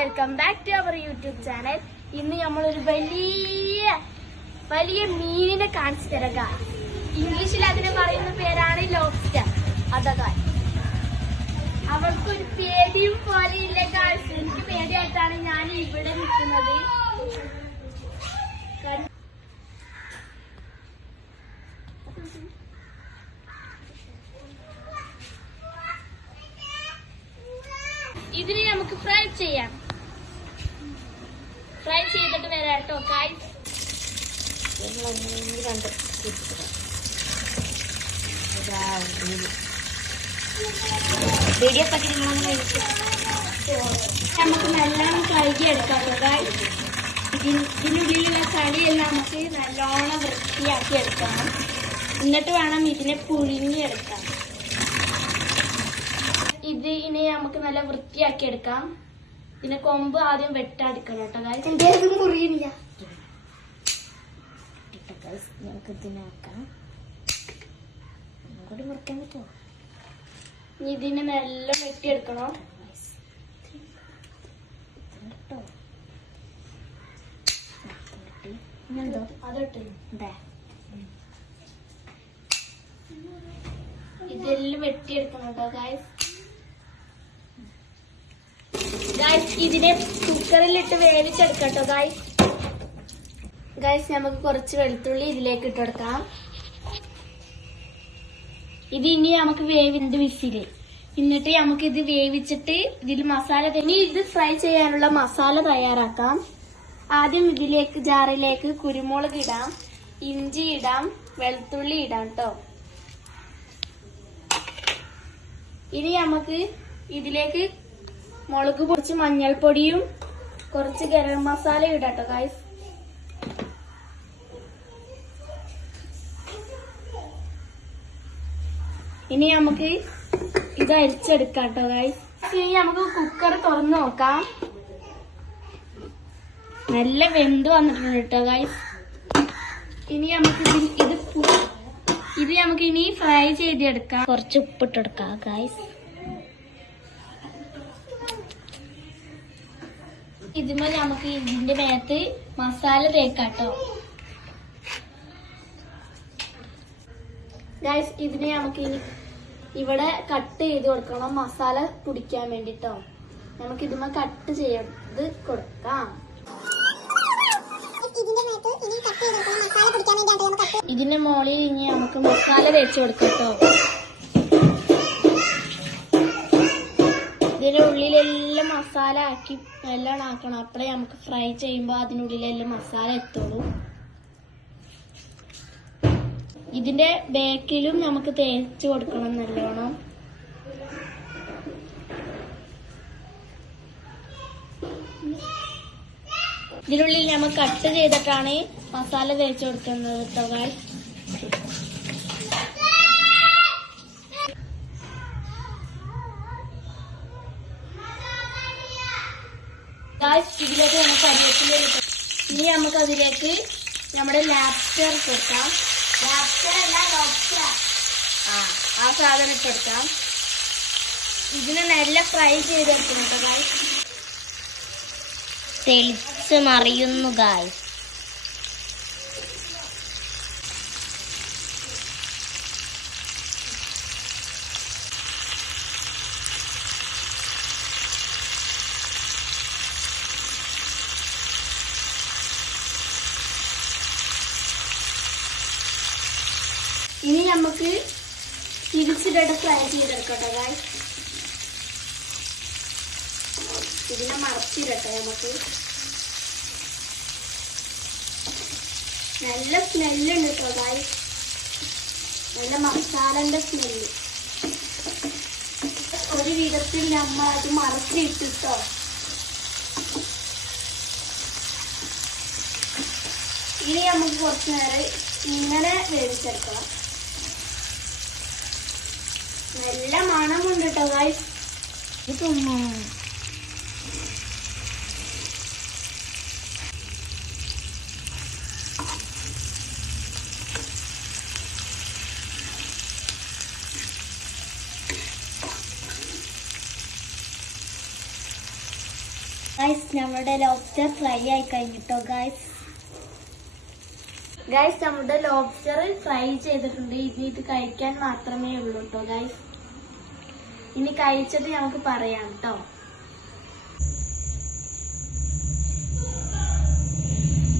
Welcome back to our YouTube channel. ഇന്ന് നമ്മളൊരു വലിയ മീനിനെ കാണിച്ചു തരാം. ഇംഗ്ലീഷിൽ അതിനെ പറയുന്ന പേരാണ് ലോബ്സ്റ്റർ. അതാ അവർക്കൊരു പേടിയും പോലെ ഇല്ല. എനിക്ക് പേടിയായിട്ടാണ് ഞാൻ ഇവിടെ നിൽക്കുന്നത്. ഇതിനെ നമുക്ക് ഫ്രൈ ചെയ്യാം. ഫ്രൈ ചെയ്തിട്ട് വരാം കേട്ടോ ഗൈസ്. നമുക്ക് നല്ലോണം കഴുകി എടുക്കാം ഗൈസ്. ഇതിനുള്ളിലുള്ള ചളിയെല്ലാം നമുക്ക് നല്ലോണം വൃത്തിയാക്കി എടുക്കണം. എന്നിട്ട് വേണം ഇതിനെ പുഴുങ്ങിയെടുക്കാൻ. ഇതിനെ നമുക്ക് നല്ല വൃത്തിയാക്കി എടുക്കാം. ഇതിനെ കൊമ്പ് ആദ്യം വെട്ടാടിക്കണം കേട്ടോ ഗൈസ്. എന്റെ മുറിയില്ല. നമുക്ക് ഇതിനാക്കാം. കൂടി മുറിക്കാൻ പറ്റുമോ? ഇനി ഇതിനെ നല്ല വെട്ടിയെടുക്കണം. അതോട്ട് ഇതെല്ലാം വെട്ടിയെടുക്കണം കേട്ടോ ഗൈസ്. ഇതിനെ കുക്കറിലിട്ട് വേവിച്ചെടുക്കാം കേട്ടോ ഗൈസ്. നമുക്ക് കുറച്ച് വെളുത്തുള്ളി ഇതിലേക്ക് ഇട്ട് കൊടുക്കാം. ഇത് ഇനി നമുക്ക് വേവിന്റെ വിസില്. എന്നിട്ട് നമുക്ക് ഇത് വേവിച്ചിട്ട് ഇതിൽ മസാല ഇനി ഇത് ഫ്രൈ ചെയ്യാനുള്ള മസാല തയ്യാറാക്കാം. ആദ്യം ഇതിലേക്ക് ജാറിലേക്ക് കുരുമുളക് ഇടാം, ഇഞ്ചി ഇടാം, വെളുത്തുള്ളി ഇടാം കേട്ടോ. ഇനി നമുക്ക് ഇതിലേക്ക് മുളക് കുറച്ച് മഞ്ഞൾപ്പൊടിയും കുറച്ച് ഗരം മസാല ഇടാം കേട്ടോ ഗൈസ്. ഇനി നമുക്ക് ഇത് അരിച്ചെടുക്കാം കേട്ടോ ഗൈസ്. ഇനി നമുക്ക് കുക്കർ തുറന്നു നോക്കാം. നല്ല വെന്ത് വന്നിട്ടുണ്ട് കേട്ടോ ഗൈസ്. ഇനി നമുക്ക് ഇത് നമുക്ക് ഇനി ഫ്രൈ ചെയ്തെടുക്കാം. കുറച്ച് ഉപ്പിട്ടെടുക്കാം ഗൈസ്. ഇതിമേ നമുക്ക് ഇതിന്റെ മേത്ത് മസാല തേക്കാട്ടോ ഗൈസ്. ഇതിനെ നമുക്ക് ഇനി ഇവിടെ കട്ട് ചെയ്ത് കൊടുക്കണം മസാല പിടിക്കാൻ വേണ്ടിട്ടോ. നമുക്ക് ഇതിമേ കട്ട് ചെയ്ത് കൊടുക്കാം. ഇതിന്റെ മുകളിൽ ഇനി നമുക്ക് മസാല തേച്ച് കൊടുക്കട്ടോ. ഇതിന്റെ ഉള്ളിലെല്ലാം മസാല ആക്കി എല്ലാം ആക്കണം. അപ്പഴേ നമുക്ക് ഫ്രൈ ചെയ്യുമ്പോ അതിനുള്ളിലെല്ലാം മസാല എത്തുള്ളൂ. ഇതിന്റെ ബാക്കിലും നമുക്ക് തേച്ച് കൊടുക്കണം നല്ലോണം. ഇതിനുള്ളിൽ നമ്മൾ കട്ട് ചെയ്തിട്ടാണ് മസാല തേച്ച് കൊടുക്കുന്നത് കേട്ടോ ഗൈസ്. ഇതിലേക്ക് നമുക്ക് കരിവേപ്പില ഇട്ട് ഇനി നമുക്ക് അതിലേക്ക് നമ്മുടെ ലാബ്സ്റ്റർ കൊടുക്കാം. ലാബ്സ്റ്റർ അല്ല ലോബ്സ്റ്റർ, ആ സാധനം ഇട്ടെടുക്കാം. ഇതിനെ നല്ല ഫ്രൈ ചെയ്തെടുക്കണം കേട്ടോ ഗൈസ്. തെളിച്ച് മറിയുന്നു ഗൈസ്. ഇനി നമുക്ക് തിരിച്ചിട്ട് ഫ്രൈ ചെയ്തെടുക്കട്ടെ ഗൈസ്. ഇതിനെ മറച്ചിടട്ടെ. നമുക്ക് നല്ല സ്മെല്ലുണ്ട് കേട്ടോ ഗൈസ്. നല്ല മസാലന്റെ സ്മെല്ല്. ഒരു വിധത്തിൽ നമ്മൾ അത് മറച്ചിട്ടോ. ഇനി നമുക്ക് കുറച്ചു നേരം ഇങ്ങനെ വേവിച്ചെടുക്കണം. നല്ല മണമുണ്ട് കേട്ടോ ഗൈസ്. ഗൈസ് നമ്മുടെ ലോബ്സ്റ്റർ ഫ്രൈ ആയി കഴിഞ്ഞിട്ടോ ഗൈസ്. ഗൈസ് നമ്മുടെ ലോബ്സ്റ്റർ ഫ്രൈ ചെയ്തിട്ടുണ്ട്. ഇനി ഇത് കഴിക്കാൻ മാത്രമേ ഉള്ളൂ കേട്ടോ ഗൈസ്. ഇനി കഴിച്ചിട്ട് നമുക്ക് പറയാം കേട്ടോ.